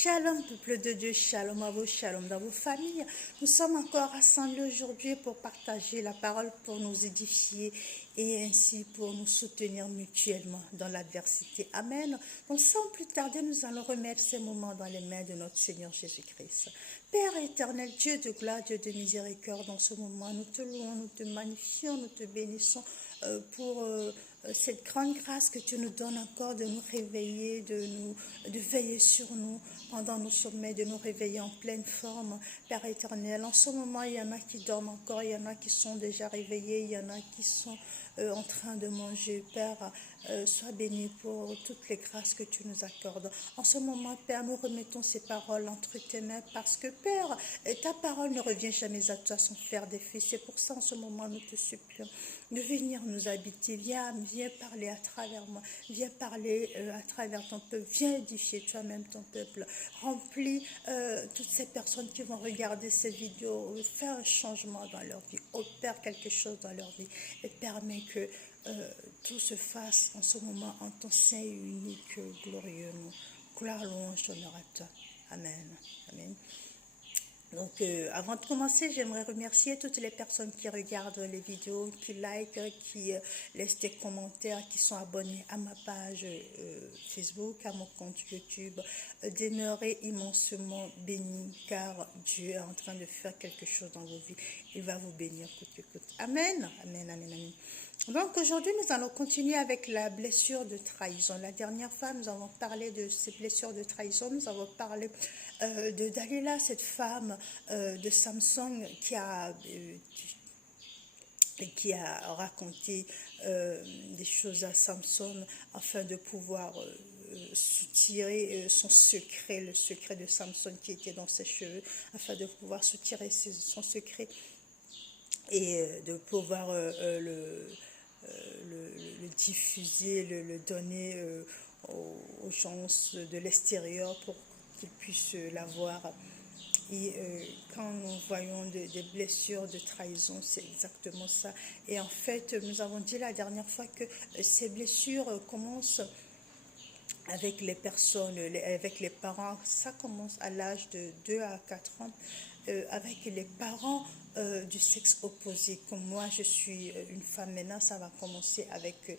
Shalom, peuple de Dieu, shalom à vous, shalom dans vos familles. Nous sommes encore rassemblés aujourd'hui pour partager la parole, pour nous édifier et ainsi pour nous soutenir mutuellement dans l'adversité. Amen. Donc sans plus tarder, nous allons remettre ces moments dans les mains de notre Seigneur Jésus-Christ. Père éternel, Dieu de gloire, Dieu de miséricorde, dans ce moment, nous te louons, nous te magnifions, nous te bénissons pour cette grande grâce que tu nous donnes encore de nous réveiller, de veiller sur nous pendant nos sommets, de nous réveiller en pleine forme, Père éternel. En ce moment, il y en a qui dorment encore, il y en a qui sont déjà réveillés, il y en a qui sont en train de manger. Père, sois béni pour toutes les grâces que tu nous accordes. En ce moment, Père, nous remettons ces paroles entre tes mains parce que, Père, ta parole ne revient jamais à toi sans faire d'effet. C'est pour ça, en ce moment, nous te supplions de venir nous habiter. Viens parler à travers moi. Viens parler à travers ton peuple. Viens édifier toi-même ton peuple. Remplis toutes ces personnes qui vont regarder ces vidéos. Fais un changement dans leur vie. Opère quelque chose dans leur vie. Et permets que tout se fasse en ce moment en ton saint et unique glorieux nom. Gloire, louange, honneur à toi. Amen. Amen. Donc, avant de commencer, j'aimerais remercier toutes les personnes qui regardent les vidéos, qui likent, qui laissent des commentaires, qui sont abonnés à ma page Facebook, à mon compte YouTube. Demeurez immensement bénis, car Dieu est en train de faire quelque chose dans vos vies. Il va vous bénir coûte que coûte. Amen. Amen, amen, amen. Donc aujourd'hui, nous allons continuer avec la blessure de trahison. La dernière fois, nous avons parlé de ces blessures de trahison. Nous avons parlé de Dalila, cette femme de Samson qui a raconté des choses à Samson afin de pouvoir soutirer son secret, le secret de Samson qui était dans ses cheveux, afin de pouvoir soutirer son secret et de pouvoir le diffuser, le donner aux gens de l'extérieur pour qu'ils puissent l'avoir. Et quand nous voyons des blessures de trahison, c'est exactement ça. Et en fait, nous avons dit la dernière fois que ces blessures commencent avec les personnes, avec les parents. Ça commence à l'âge de 2 à 4 ans, avec les parents du sexe opposé. Comme moi, je suis une femme maintenant, ça va commencer avec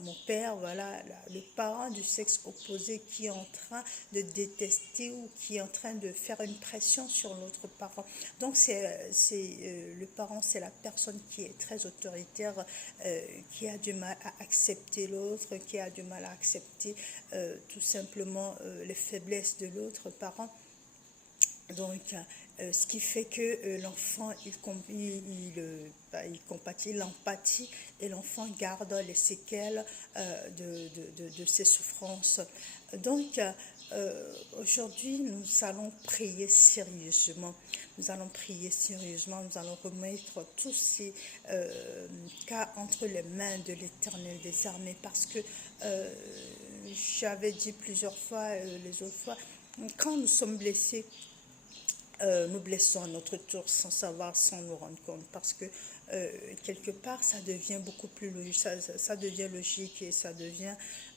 mon père, voilà, le parent du sexe opposé qui est en train de détester ou qui est en train de faire une pression sur l'autre parent. Donc, le parent, c'est la personne qui est très autoritaire, qui a du mal à accepter l'autre, qui a du mal à accepter tout simplement les faiblesses de l'autre parent. Donc, ce qui fait que l'enfant, il compatit l'empathie et l'enfant garde les séquelles de ses souffrances. Donc, aujourd'hui, nous allons prier sérieusement. Nous allons prier sérieusement. Nous allons remettre tous ces cas entre les mains de l'Éternel des armées parce que j'avais dit plusieurs fois, les autres fois, quand nous sommes blessés, nous blessons à notre tour sans savoir, sans nous rendre compte, parce que quelque part ça devient beaucoup plus logique, ça devient logique et ça devient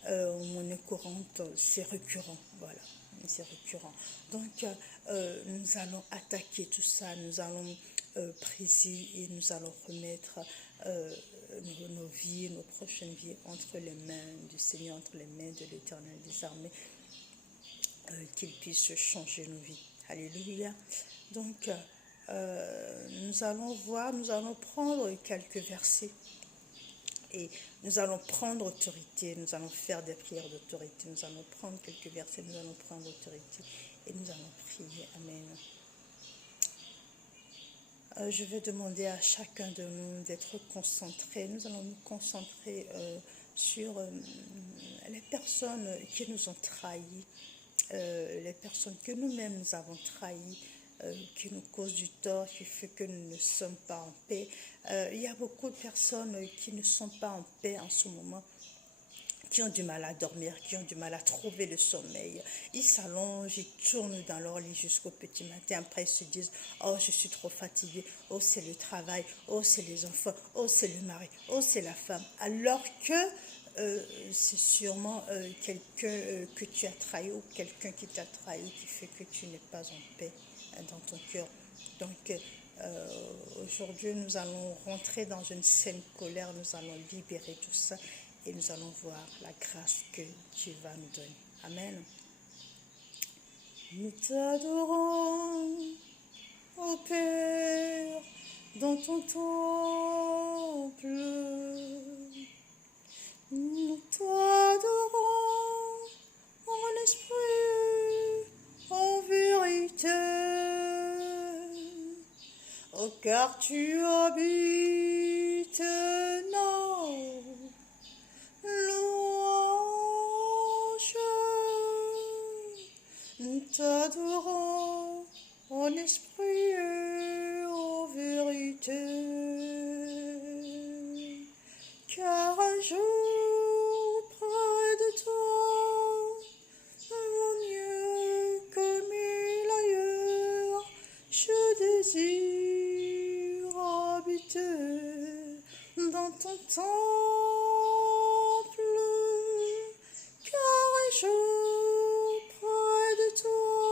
monnaie courante, c'est récurrent, voilà, c'est récurrent. Donc nous allons attaquer tout ça, nous allons priser et nous allons remettre nos vies, nos prochaines vies entre les mains du Seigneur, entre les mains de l'Éternel des armées, qu'il puisse changer nos vies. Alléluia. Donc, nous allons voir, nous allons prendre quelques versets et nous allons prendre autorité, nous allons faire des prières d'autorité, nous allons prendre quelques versets, nous allons prendre autorité et nous allons prier. Amen. Je vais demander à chacun de nous d'être concentré. Nous allons nous concentrer sur les personnes qui nous ont trahis. Les personnes que nous-mêmes nous avons trahies, qui nous causent du tort, qui fait que nous ne sommes pas en paix. Il y a beaucoup de personnes qui ne sont pas en paix en ce moment, qui ont du mal à dormir, qui ont du mal à trouver le sommeil. Ils s'allongent, ils tournent dans leur lit jusqu'au petit matin. Après, ils se disent « Oh, je suis trop fatigué. Oh, c'est le travail. Oh, c'est les enfants. Oh, c'est le mari. Oh, c'est la femme. » Alors que c'est sûrement quelqu'un que tu as trahi ou quelqu'un qui t'a trahi qui fait que tu n'es pas en paix dans ton cœur. Donc, aujourd'hui, nous allons rentrer dans une saine colère, nous allons libérer tout ça et nous allons voir la grâce que Dieu va nous donner. Amen. Nous t'adorons, ô Père, dans ton temple. Nous t'adorons en esprit, en vérité. Oh, car tu habites nos louanges. Nous t'adorons en esprit et en vérité. Car un jour près de toi vaut mieux que mille ailleurs. Je désire habiter dans ton temple. Car un jour près de toi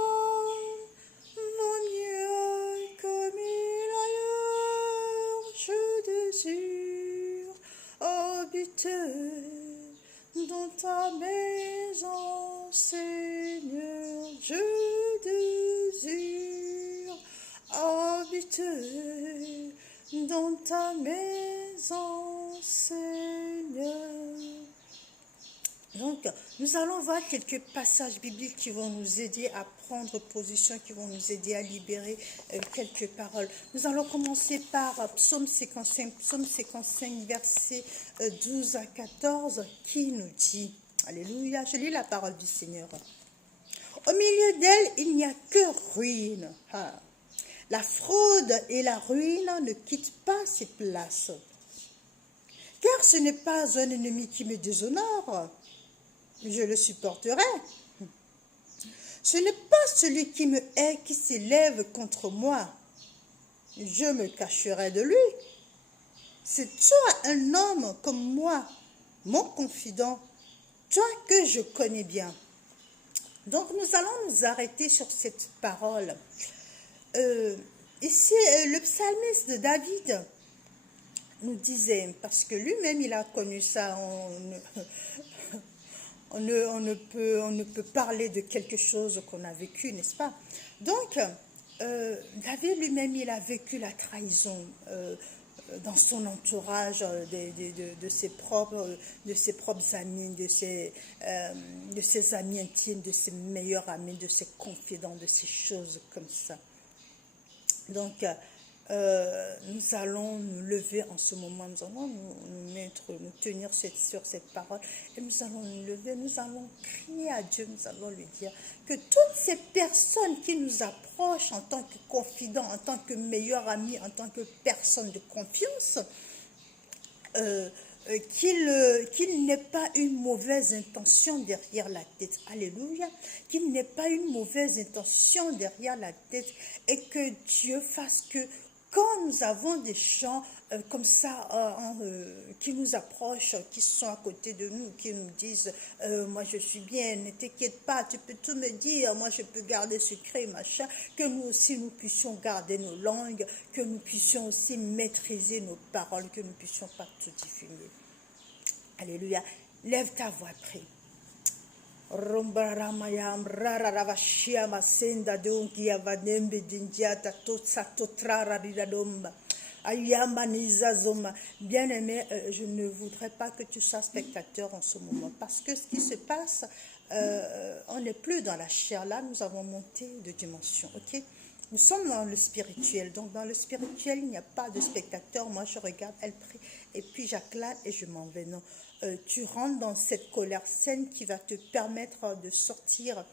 vaut mieux que mille ailleurs. Je désire habiter dans ta maison, Seigneur. Je désire habiter dans ta maison, Seigneur. Donc, nous allons voir quelques passages bibliques qui vont nous aider à prendre position, qui vont nous aider à libérer quelques paroles. Nous allons commencer par Psaume 55, versets 12 à 14, qui nous dit, Alléluia, je lis la parole du Seigneur. Au milieu d'elle, il n'y a que ruine. La fraude et la ruine ne quittent pas ces places. Car ce n'est pas un ennemi qui me déshonore. Je le supporterai. Ce n'est pas celui qui me hait qui s'élève contre moi. Je me cacherai de lui. C'est toi un homme comme moi, mon confident, toi que je connais bien. Donc nous allons nous arrêter sur cette parole. Ici, le psalmiste de David nous disait, parce que lui-même il a connu ça, on ne peut parler de quelque chose qu'on a vécu, n'est-ce pas? Donc, David lui-même, il a vécu la trahison dans son entourage, de ses propres amis, de ses amis intimes, de ses meilleurs amis, de ses confidents, de ces choses comme ça. Donc, nous allons nous lever en ce moment, nous allons nous tenir sur cette parole et nous allons nous lever, nous allons crier à Dieu, nous allons lui dire que toutes ces personnes qui nous approchent en tant que confidents, en tant que meilleurs amis, en tant que personnes de confiance, qu'il n'ait pas une mauvaise intention derrière la tête. Alléluia. Qu'il n'ait pas une mauvaise intention derrière la tête et que Dieu fasse que quand nous avons des gens comme ça qui nous approchent, qui sont à côté de nous, qui nous disent moi je suis bien, ne t'inquiète pas, tu peux tout me dire, moi je peux garder secret, machin, que nous aussi nous puissions garder nos langues, que nous puissions aussi maîtriser nos paroles, que nous ne puissions pas tout diffuser. Alléluia. Lève ta voix, prie. Rombaramayam rararavashia masenda donki avanembe dindiata totsa totrara ridadomba. Ayamaniza zoma. Bien-aimé, je ne voudrais pas que tu sois spectateur en ce moment parce que ce qui se passe, on n'est plus dans la chair. Là, nous avons monté de dimension, ok? Nous sommes dans le spirituel. Donc, dans le spirituel, il n'y a pas de spectateur. Moi, je regarde, elle prie, et puis j'acclame et je m'en vais. Non. Tu rentres dans cette colère saine qui va te permettre de sortir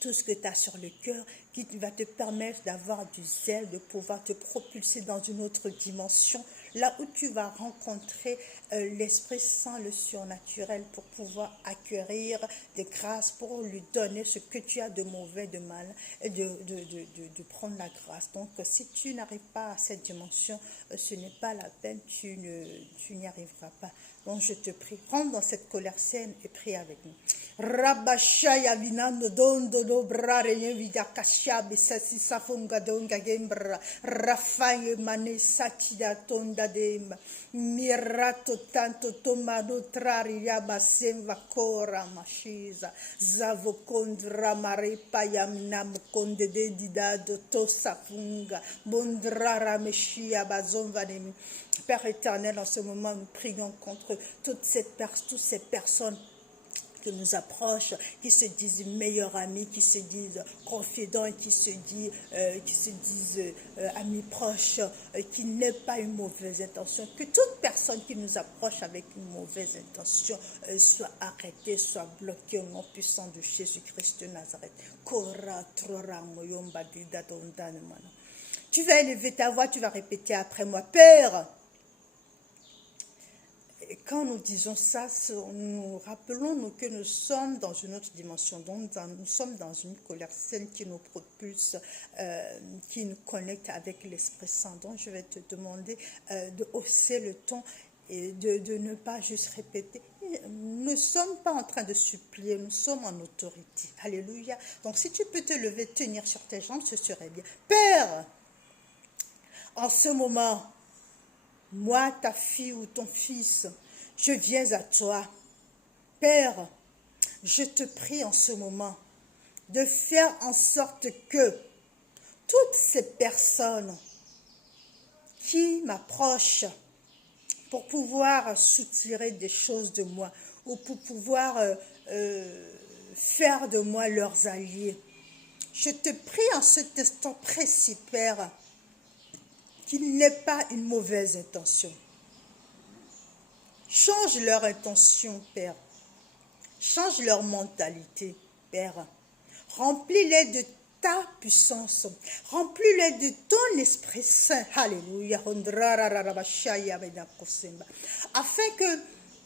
tout ce que tu as sur le cœur, qui va te permettre d'avoir du zèle, de pouvoir te propulser dans une autre dimension, là où tu vas rencontrer l'Esprit Saint, le surnaturel, pour pouvoir acquérir des grâces, pour lui donner ce que tu as de mauvais, de mal, et de prendre la grâce. Donc, si tu n'arrives pas à cette dimension, ce n'est pas la peine, tu n'y arriveras pas. Donc je te prie, rentre dans cette colère saine et prie avec nous. Rabashaya vinando dondo do brare vida kashabe sasi safunga donga gembra rafaye mane satida tonda dem mirato tanto tomado trari yaba semva kora mashiza zavokondra marepa yamna mukonde de didado to safunga bondrara meshia bazonva dem. Père éternel, en ce moment nous prions contre toutes ces personnes qui nous approchent, qui se disent meilleurs amis, qui se disent confidents, qui se disent amis proches, qui n'aient pas une mauvaise intention. Que toute personne qui nous approche avec une mauvaise intention soit arrêtée, soit bloquée au nom puissant de Jésus-Christ de Nazareth. Tu vas élever ta voix, tu vas répéter après moi. Père, et quand nous disons ça, nous rappelons que nous sommes dans une autre dimension. Donc, nous sommes dans une colère saine qui nous propulse, qui nous connecte avec l'Esprit Saint. Donc, je vais te demander de hausser le ton et de ne pas juste répéter. Nous ne sommes pas en train de supplier, nous sommes en autorité. Alléluia. Donc, si tu peux te lever, tenir sur tes jambes, ce serait bien. Père, en ce moment, moi, ta fille ou ton fils, je viens à toi. Père, je te prie en ce moment de faire en sorte que toutes ces personnes qui m'approchent pour pouvoir soutirer des choses de moi ou pour pouvoir faire de moi leurs alliés, je te prie en cet instant précis, Père, qu'il n'ait pas une mauvaise intention. Change leur intention, Père. Change leur mentalité, Père. Remplis-les de ta puissance. Remplis-les de ton Esprit Saint. Alléluia. Afin que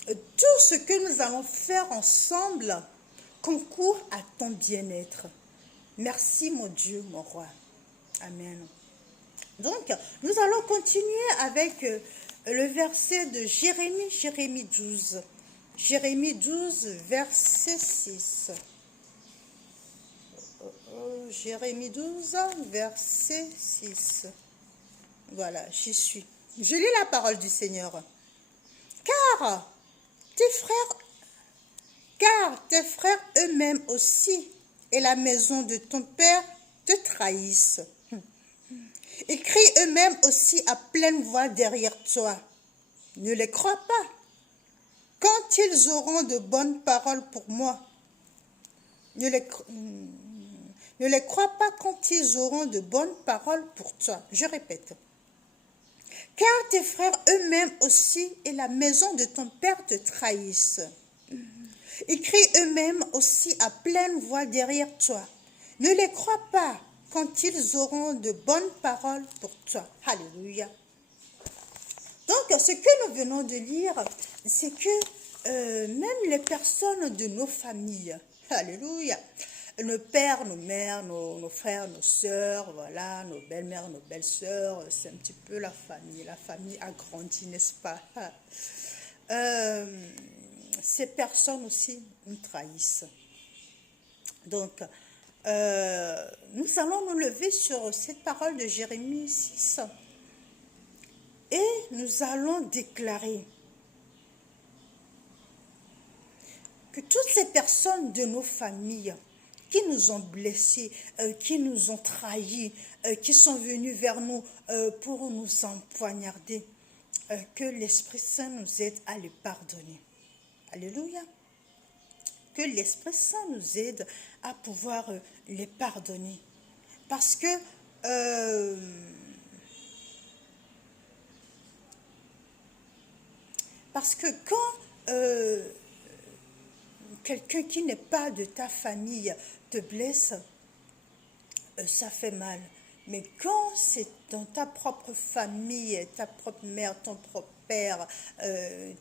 tout ce que nous allons faire ensemble concourt à ton bien-être. Merci, mon Dieu, mon roi. Amen. Donc, nous allons continuer avec le verset de Jérémie 12. Jérémie 12, verset 6. Jérémie 12, verset 6. Voilà, j'y suis. Je lis la parole du Seigneur. Car tes frères eux-mêmes aussi et la maison de ton père te trahissent. Ils crient eux-mêmes aussi à pleine voix derrière toi. Ne les crois pas. Quand ils auront de bonnes paroles pour moi, ne les crois pas quand ils auront de bonnes paroles pour toi. Je répète. Car tes frères eux-mêmes aussi et la maison de ton père te trahissent. Ils crient eux-mêmes aussi à pleine voix derrière toi. Ne les crois pas quand ils auront de bonnes paroles pour toi. Alléluia. Donc, ce que nous venons de lire, c'est que même les personnes de nos familles, alléluia, nos pères, nos mères, nos frères, nos sœurs, voilà, nos belles-mères, nos belles-sœurs, c'est un petit peu la famille agrandie, n'est-ce pas? Ces personnes aussi nous trahissent. Donc, nous allons nous lever sur cette parole de Jérémie 6 et nous allons déclarer que toutes ces personnes de nos familles qui nous ont blessés, qui nous ont trahis, qui sont venus vers nous pour nous empoignarder, que l'Esprit Saint nous aide à les pardonner. Alléluia. Que l'Esprit Saint nous aide à pouvoir les pardonner. Parce que quand quelqu'un qui n'est pas de ta famille te blesse, ça fait mal. Mais quand c'est dans ta propre famille, ta propre mère, ton propre pères,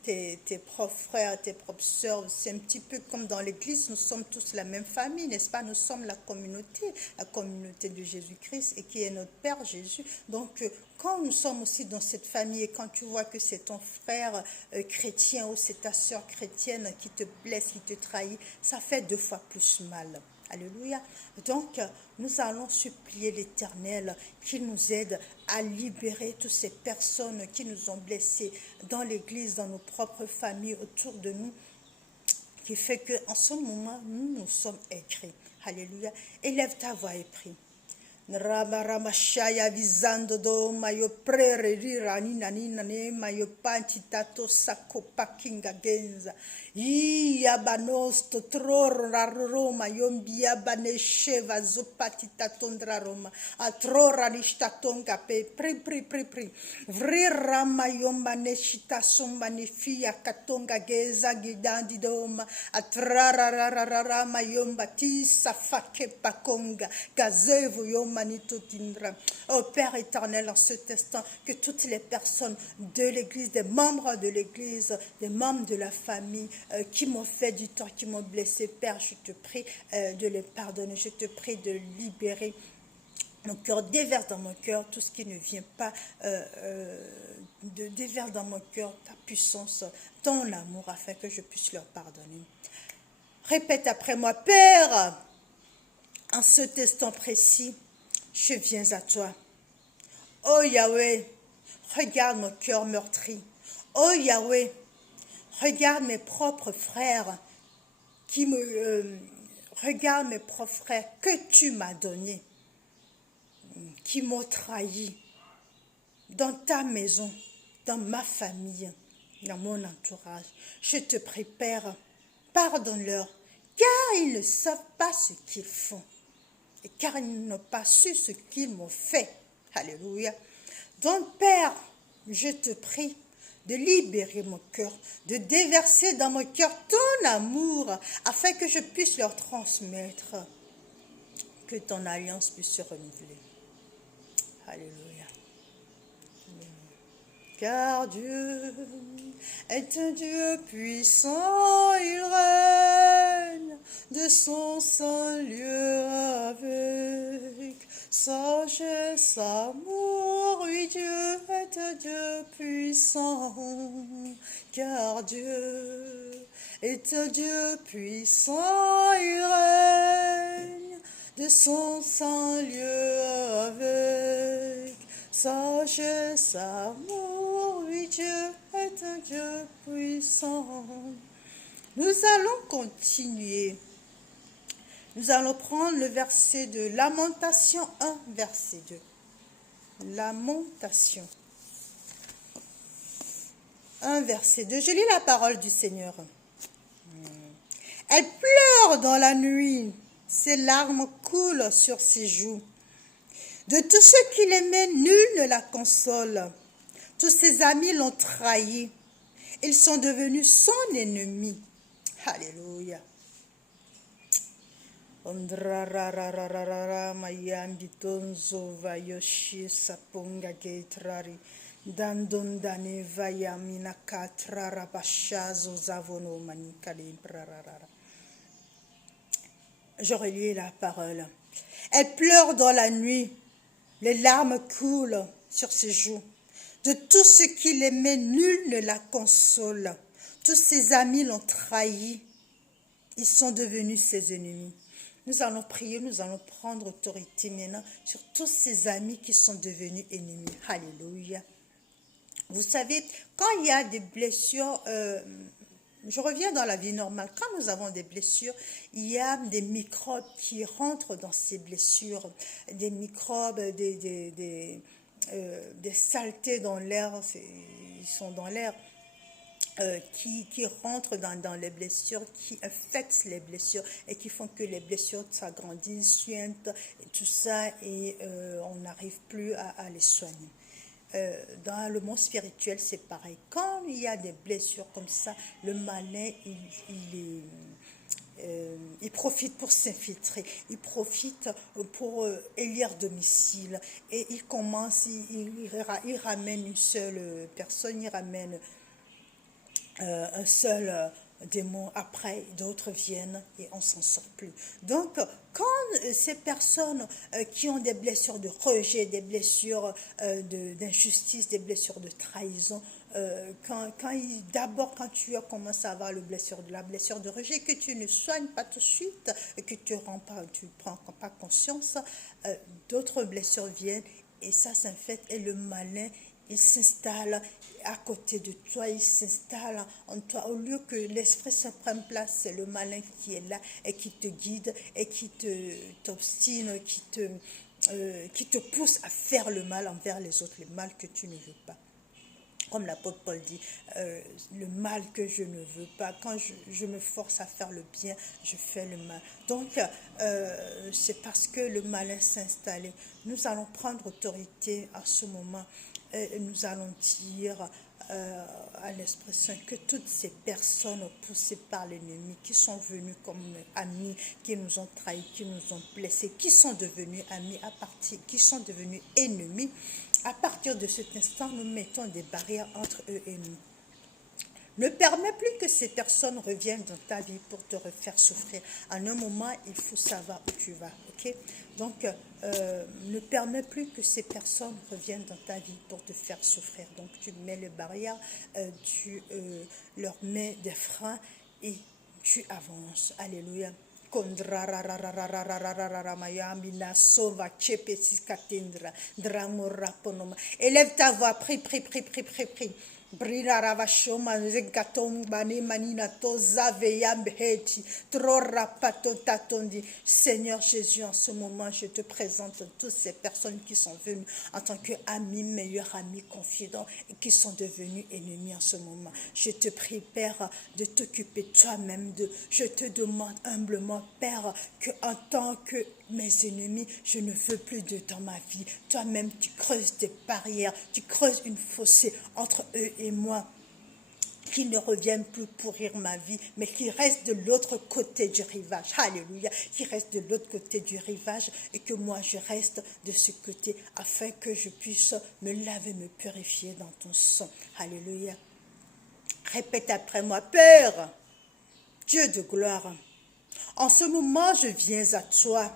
tes propres frères, tes propres sœurs. C'est un petit peu comme dans l'église, nous sommes tous la même famille, n'est-ce pas? Nous sommes la communauté de Jésus-Christ et qui est notre Père Jésus. Donc, quand nous sommes aussi dans cette famille et quand tu vois que c'est ton frère chrétien ou c'est ta sœur chrétienne qui te blesse, qui te trahit, ça fait 2 fois plus mal. Alléluia. Donc, nous allons supplier l'Éternel qu'il nous aide à libérer toutes ces personnes qui nous ont blessés dans l'église, dans nos propres familles, autour de nous, qui fait qu'en ce moment, nous sommes écrits. Alléluia. Élève ta voix et prie. Rabaramashaya vizando do mayo prerira nina ne mayo panchitato sakopa kinga genza iya banosto troro raroma yombia banesheva zopatita tondra roma atrora nishtatonga pe pri vrira mayomba neshita somba nefia katonga geza gidandi doma atrara mayomba tisa fake pakonga gazevo yoma. Oh Père éternel, en cet instant, que toutes les personnes de l'église, des membres de l'église, des membres de la famille qui m'ont fait du tort, qui m'ont blessé, Père, je te prie de les pardonner, je te prie de libérer mon cœur, déverse dans mon cœur tout ce qui ne vient pas, déverse dans mon cœur ta puissance, ton amour, afin que je puisse leur pardonner. Répète après moi, Père, en cet instant précis, je viens à toi. Oh Yahweh, regarde mon cœur meurtri. Oh Yahweh, regarde mes propres frères regarde mes propres frères que tu m'as donnés, qui m'ont trahi dans ta maison, dans ma famille, dans mon entourage. Je te prie, Père, pardonne-leur, car ils ne savent pas ce qu'ils font. Et car ils n'ont pas su ce qu'ils m'ont fait. Alléluia. Donc, Père, je te prie de libérer mon cœur, de déverser dans mon cœur ton amour, afin que je puisse leur transmettre, que ton alliance puisse se renouveler. Alléluia. Car Dieu est un Dieu puissant, il règne de son saint lieu avec sagesse, amour. Oui, Dieu est un Dieu puissant, car Dieu est un Dieu puissant, il règne de son saint lieu avec sagesse, amour, oui, Dieu est un Dieu puissant. Nous allons continuer. Nous allons prendre le verset de Lamentation 1, verset 2. Lamentation 1, verset 2. Je lis la parole du Seigneur. Elle pleure dans la nuit, ses larmes coulent sur ses joues. De tous ceux qui l'aimaient, nul ne la console. Tous ses amis l'ont trahi. Ils sont devenus son ennemi. Alléluia. Je relis la parole. Elle pleure dans la nuit. Les larmes coulent sur ses joues. De tous ceux qui l'aimaient, nul ne la console. Tous ses amis l'ont trahi. Ils sont devenus ses ennemis. Nous allons prier, nous allons prendre autorité maintenant sur tous ces amis qui sont devenus ennemis. Alléluia. Vous savez, quand il y a des blessures, je reviens dans la vie normale. Quand nous avons des blessures, il y a des microbes qui rentrent dans ces blessures, des microbes, des saletés dans l'air, ils sont dans l'air, qui rentrent dans les blessures, qui infectent les blessures et qui font que les blessures s'agrandissent, suintent, et tout ça, et on n'arrive plus à les soigner. Dans le monde spirituel, c'est pareil. Quand il y a des blessures comme ça, le malin, il profite pour s'infiltrer, il profite pour élire domicile. Et il commence, il ramène une seule personne, il ramène un seul démon, après d'autres viennent et on s'en sort plus. Donc, quand ces personnes qui ont des blessures de rejet, des blessures d'injustice, des blessures de trahison, d'abord quand tu as commencé à avoir la blessure de rejet, que tu ne soignes pas tout de suite, que tu ne prends pas conscience, d'autres blessures viennent et ça s'infecte et le malin, il s'installe à côté de toi, il s'installe en toi. Au lieu que l'Esprit Saint prenne place, c'est le malin qui est là et qui te guide et qui t'obstine, qui te pousse à faire le mal envers les autres, le mal que tu ne veux pas. Comme l'apôtre Paul dit, le mal que je ne veux pas, quand je me force à faire le bien, je fais le mal. Donc, c'est parce que le malin s'est installé. Nous allons prendre autorité à ce moment. Nous allons dire à l'Esprit Saint que toutes ces personnes poussées par l'ennemi, qui sont venues comme amis, qui nous ont trahis, qui nous ont blessés, qui sont devenus amis, qui sont devenus ennemis, à partir de cet instant, nous mettons des barrières entre eux et nous. Ne permets plus que ces personnes reviennent dans ta vie pour te refaire souffrir. En un moment, il faut savoir où tu vas. Ok? Donc, ne permets plus que ces personnes reviennent dans ta vie pour te faire souffrir. Donc, tu mets les barrières, tu leur mets des freins et tu avances. Alléluia. Élève ta voix, prie, prie, prie, prie, prie, prie. Seigneur Jésus, en ce moment, je te présente toutes ces personnes qui sont venues en tant qu'amis, meilleurs amis, confidents, et qui sont devenus ennemis en ce moment. Je te prie, Père, de t'occuper toi-même d'eux. Je te demande humblement, Père, que en tant que mes ennemis, je ne veux plus de dans ma vie. Toi-même, tu creuses des barrières, tu creuses une fossé entre eux et moi, qu'ils ne reviennent plus pourrir ma vie, mais qu'ils restent de l'autre côté du rivage. Alléluia. Qu'ils restent de l'autre côté du rivage et que moi, je reste de ce côté afin que je puisse me laver, me purifier dans ton sang. Alléluia. Répète après moi, Père, Dieu de gloire, en ce moment, je viens à toi.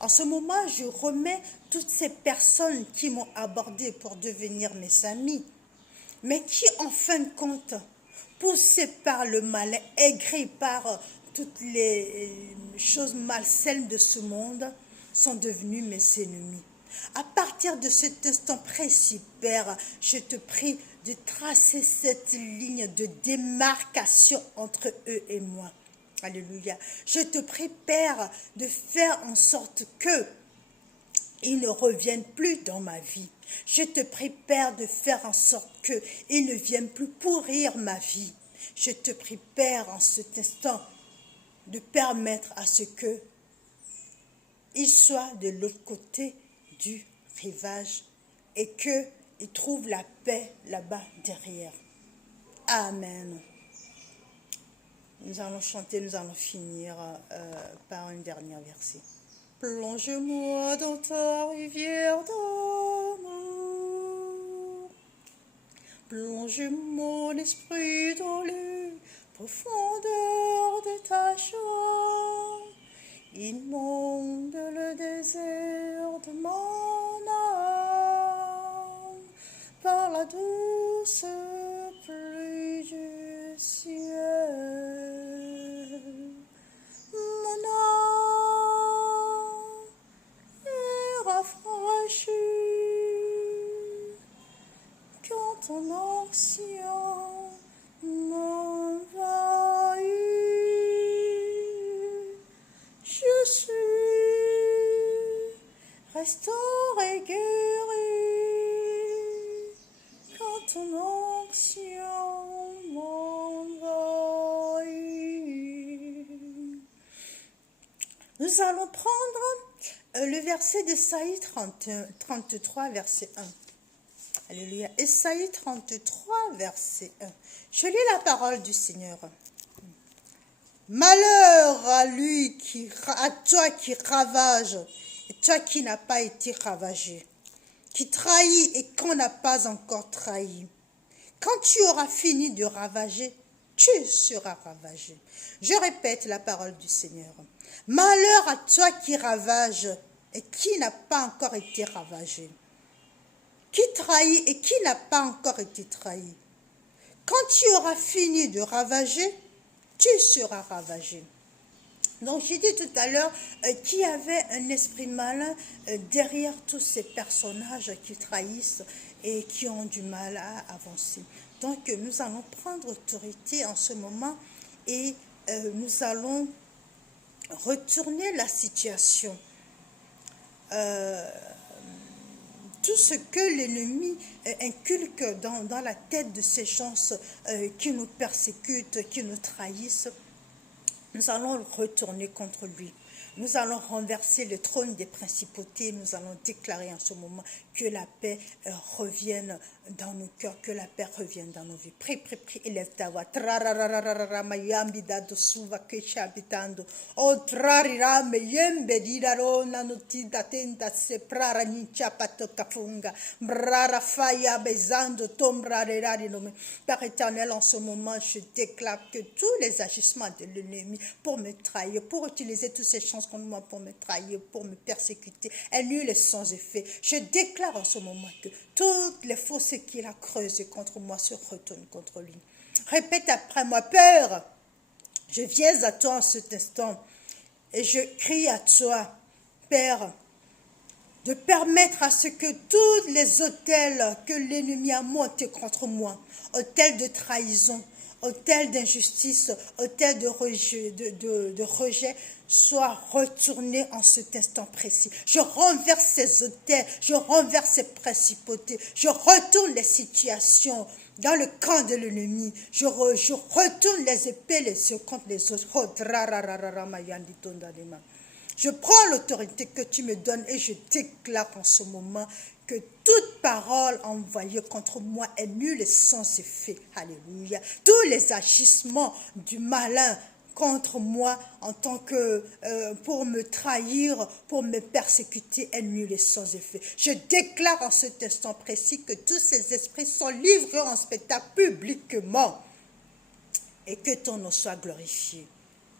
En ce moment, je remets toutes ces personnes qui m'ont abordé pour devenir mes amis, mais qui, en fin de compte, poussés par le malin, aigris par toutes les choses malsaines de ce monde, sont devenus mes ennemis. À partir de cet instant précis, Père, je te prie de tracer cette ligne de démarcation entre eux et moi. Alléluia. Je te prie, Père, de faire en sorte que ils ne reviennent plus dans ma vie. Je te prie, Père, de faire en sorte qu'ils ne viennent plus pourrir ma vie. Je te prie, Père, en cet instant, de permettre à ce qu'ils soient de l'autre côté du rivage et qu'ils trouvent la paix là-bas derrière. Amen. Nous allons chanter, nous allons finir par un dernier verset. Plonge-moi dans ta rivière d'amour. Plonge mon esprit dans les profondeurs de ta chambre. Inonde le désert de mon âme par la douce pluie du ciel. Mon âme est rafraîchie quand ton onction m'envahit. Je suis restauré, guéri quand ton onction m'envahit. Nous allons prendre le verset d'Ésaïe 33, verset 1. Alléluia. Ésaïe 33, verset 1. Je lis la parole du Seigneur. Malheur à lui, à toi qui ravage, et toi qui n'as pas été ravagé, qui trahit et qu'on n'a pas encore trahi. Quand tu auras fini de ravager, tu seras ravagé. Je répète la parole du Seigneur. Malheur à toi qui ravage et qui n'a pas encore été ravagé, qui trahit et qui n'a pas encore été trahi. Quand tu auras fini de ravager, tu seras ravagé. Donc j'ai dit tout à l'heure qu'il y avait un esprit malin derrière tous ces personnages qui trahissent et qui ont du mal à avancer. Donc nous allons prendre autorité en ce moment et nous allons retourner la situation. Tout ce que l'ennemi inculque dans la tête de ces gens qui nous persécutent, qui nous trahissent, nous allons retourner contre lui. Nous allons renverser le trône des principautés. Nous allons déclarer en ce moment que la paix revienne dans nos cœurs, que la paix revienne dans nos vies. Prie, prie, prie, élève ta voix. O trarira me yembe didaro nanoti datenda se prara nincha pato kafunga. Brara faya bezando tombra rerari nome. Père éternel, en ce moment, je déclare que tous les agissements de l'ennemi pour me trahir, pour utiliser toutes ces chances contre moi pour me trahir, pour me persécuter, est nul et sans effet. Je déclare en ce moment que toutes les fossés qu'il a creusées contre moi se retournent contre lui. Répète après moi, Père, je viens à toi en cet instant et je crie à toi, Père, de permettre à ce que tous les autels que l'ennemi a montés contre moi, autels de trahison, autels d'injustice, autels de rejet, soient retournés en cet instant précis. Je renverse ces autels, je renverse ces principautés, je retourne les situations dans le camp de l'ennemi. Je retourne les épées les uns contre les autres. Je prends l'autorité que tu me donnes et je déclare en ce moment que toute parole envoyée contre moi est nulle et sans effet. Alléluia. Tous les agissements du malin contre moi en tant que pour me trahir, pour me persécuter est nul et sans effet. Je déclare en cet instant précis que tous ces esprits sont livrés en spectacle publiquement et que ton nom soit glorifié.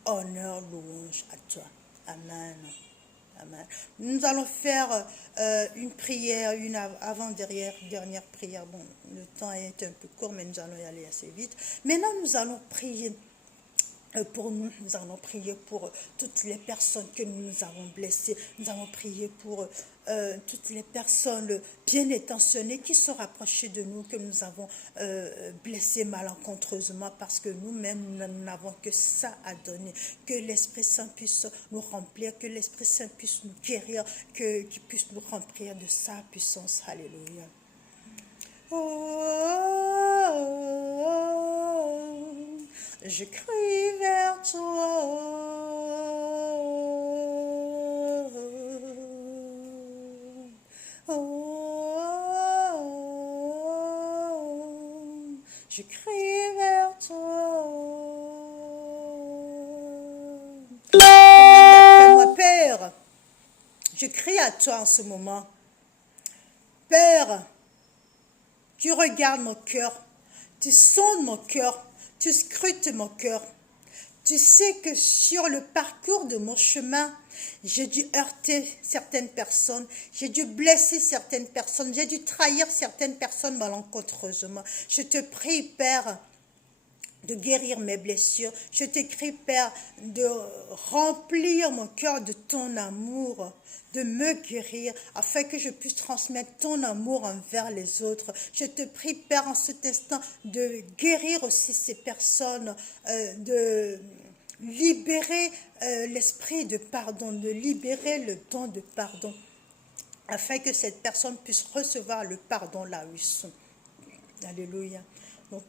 Honneur, louange à toi. Amen. Amen. Nous allons faire une prière, une avant-dernière prière. Bon, le temps est un peu court, mais nous allons y aller assez vite. Maintenant, nous allons prier pour nous. Nous allons prier pour toutes les personnes que nous avons blessées. Nous allons prier pour toutes les personnes bien intentionnées qui se rapprochaient de nous, que nous avons blessées malencontreusement parce que nous-mêmes, nous n'avons que ça à donner. Que l'Esprit Saint puisse nous remplir, que l'Esprit Saint puisse nous guérir, qu'il puisse nous remplir de sa puissance. Alléluia. Je crie vers toi. Je crie vers toi. Fais-moi, Père. Je crie à toi en ce moment. Père, tu regardes mon cœur, tu sondes mon cœur, tu scrutes mon cœur. Tu sais que sur le parcours de mon chemin, j'ai dû heurter certaines personnes, j'ai dû blesser certaines personnes, j'ai dû trahir certaines personnes malencontreusement. Je te prie, Père, de guérir mes blessures. Je te prie, Père, de remplir mon cœur de ton amour, de me guérir, afin que je puisse transmettre ton amour envers les autres. Je te prie, Père, en cet instant, de guérir aussi ces personnes, de libérer l'esprit de pardon, de libérer le don de pardon, afin que cette personne puisse recevoir le pardon là où ils sont. Alléluia. Donc,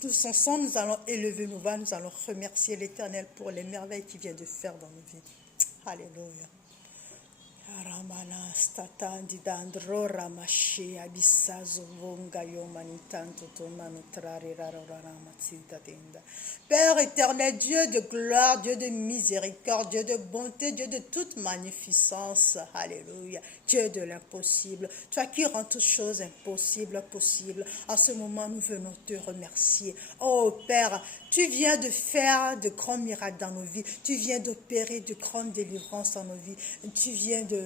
tous ensemble, nous allons élever nos voix, nous allons remercier l'Éternel pour les merveilles qu'il vient de faire dans nos vies. Alléluia. Ramana stata di dandro ramashi abissazo vonga yomanitanto tomano trari raramazita tenda. Père éternel, Dieu de gloire, Dieu de miséricorde, Dieu de bonté, Dieu de toute magnificence, alléluia, Dieu de l'impossible, toi qui rends toutes choses impossibles possibles. En ce moment, nous venons te remercier. Oh Père, tu viens de faire de grands miracles dans nos vies, tu viens d'opérer de grandes délivrances dans nos vies, tu viens de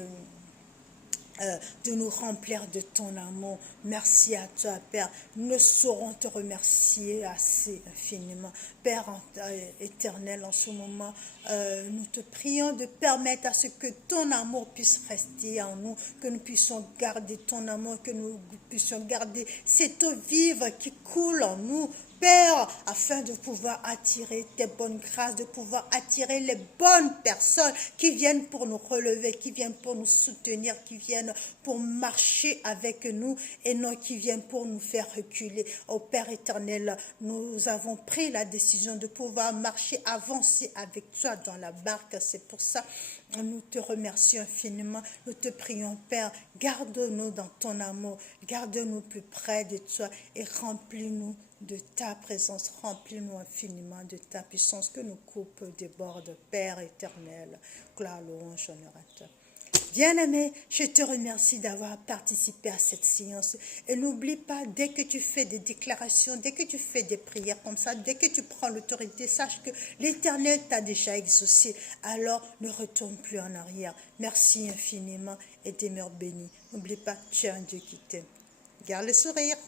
nous remplir de ton amour. Merci à toi, Père. Nous ne saurons te remercier assez infiniment. Père éternel, en ce moment, nous te prions de permettre à ce que ton amour puisse rester en nous, que nous puissions garder ton amour, que nous puissions garder cette eau vive qui coule en nous, Père, afin de pouvoir attirer tes bonnes grâces, de pouvoir attirer les bonnes personnes qui viennent pour nous relever, qui viennent pour nous soutenir, qui viennent pour marcher avec nous et non qui viennent pour nous faire reculer. Ô Père éternel, nous avons pris la décision de pouvoir marcher, avancer avec toi dans la barque. C'est pour ça que nous te remercions infiniment. Nous te prions, Père, garde-nous dans ton amour, garde-nous plus près de toi et remplis-nous de ta présence, remplis-nous infiniment de ta puissance, que nos coupes débordent, Père éternel. Gloire, louange, honneur à toi. Bien-aimé, je te remercie d'avoir participé à cette séance. Et n'oublie pas, dès que tu fais des déclarations, dès que tu fais des prières comme ça, dès que tu prends l'autorité, sache que l'Éternel t'a déjà exaucé. Alors, ne retourne plus en arrière. Merci infiniment et demeure béni. N'oublie pas, tu es un Dieu qui t'aime. Garde le sourire.